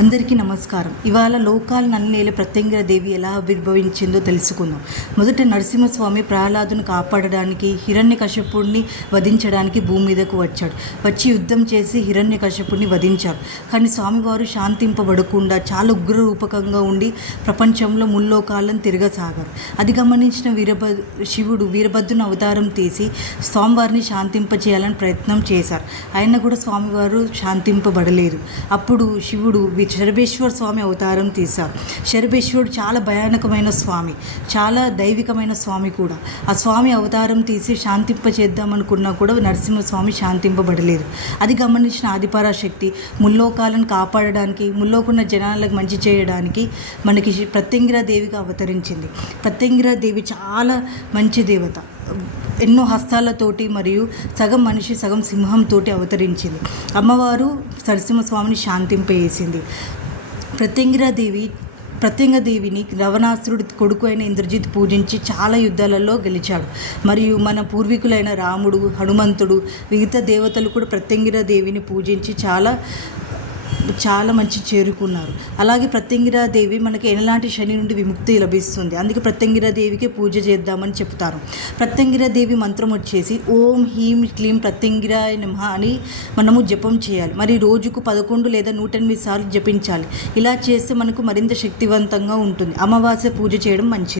అందరికీ నమస్కారం. ఇవాళ లోకాలు నన్నేలే ప్రత్యంగిర దేవి ఎలా ఆవిర్భవించిందో తెలుసుకుందాం. మొదట నరసింహస్వామి ప్రహ్లాదును కాపాడడానికి హిరణ్యకశిపుడిని వధించడానికి భూమి మీదకు వచ్చాడు. వచ్చి యుద్ధం చేసి హిరణ్యకశిపుడిని వధించారు. కానీ స్వామివారు శాంతింపబడకుండా చాలా ఉగ్రరూపకంగా ఉండి ప్రపంచంలో ముల్లోకాలను తిరగసాగారు. అది గమనించిన శివుడు వీరభద్రుని అవతారం తీసి స్వామివారిని శాంతింపచేయాలని ప్రయత్నం చేశారు. అయినా కూడా స్వామివారు శాంతింపబడలేదు. అప్పుడు శివుడు శరభేశ్వర స్వామి అవతారం తీశారు. శరభేశ్వరుడు చాలా భయానకమైన స్వామి, చాలా దైవికమైన స్వామి కూడా. ఆ స్వామి అవతారం తీసి శాంతింపచేద్దామనుకున్నా కూడా నరసింహస్వామి శాంతింపబడలేదు. అది గమనించిన ఆదిపరాశక్తి ముల్లోకాలను కాపాడడానికి, ముల్లోకున్న జనాలకు మంచి చేయడానికి మనకి ప్రత్యంగిరా దేవిగా అవతరించింది. ప్రత్యంగిరా దేవి చాలా మంచి దేవత. ఎన్నో హస్తాలతోటి మరియు సగం మనిషి సగం సింహంతోటి అవతరించింది. అమ్మవారు నరసింహస్వామిని శాంతింపజేసింది. ప్రత్యంగిరాదేవిని రావణాసురుడి కొడుకు అయిన ఇంద్రజిత్ పూజించి చాలా యుద్ధాలలో గెలిచాడు. మరియు మన పూర్వీకులైన రాముడు, హనుమంతుడు, మిగతా దేవతలు కూడా ప్రత్యంగిరాదేవిని పూజించి చాలా మంచి చేరుకున్నారు. అలాగే ప్రత్యంగిరాదేవి మనకి ఎలాంటి శని నుండి విముక్తి లభిస్తుంది. అందుకే ప్రత్యంగిరాదేవికి పూజ చేద్దామని చెప్తారు. ప్రత్యంగిరాదేవి మంత్రం వచ్చేసి ఓం హ్రీం క్లీం ప్రత్యంగిరాయ నమః అని మనము జపం చేయాలి. మరి రోజుకు 11 లేదా 108 సార్లు జపించాలి. ఇలా చేస్తే మనకు మరింత శక్తివంతంగా ఉంటుంది. అమావాస్య పూజ చేయడం మంచిది.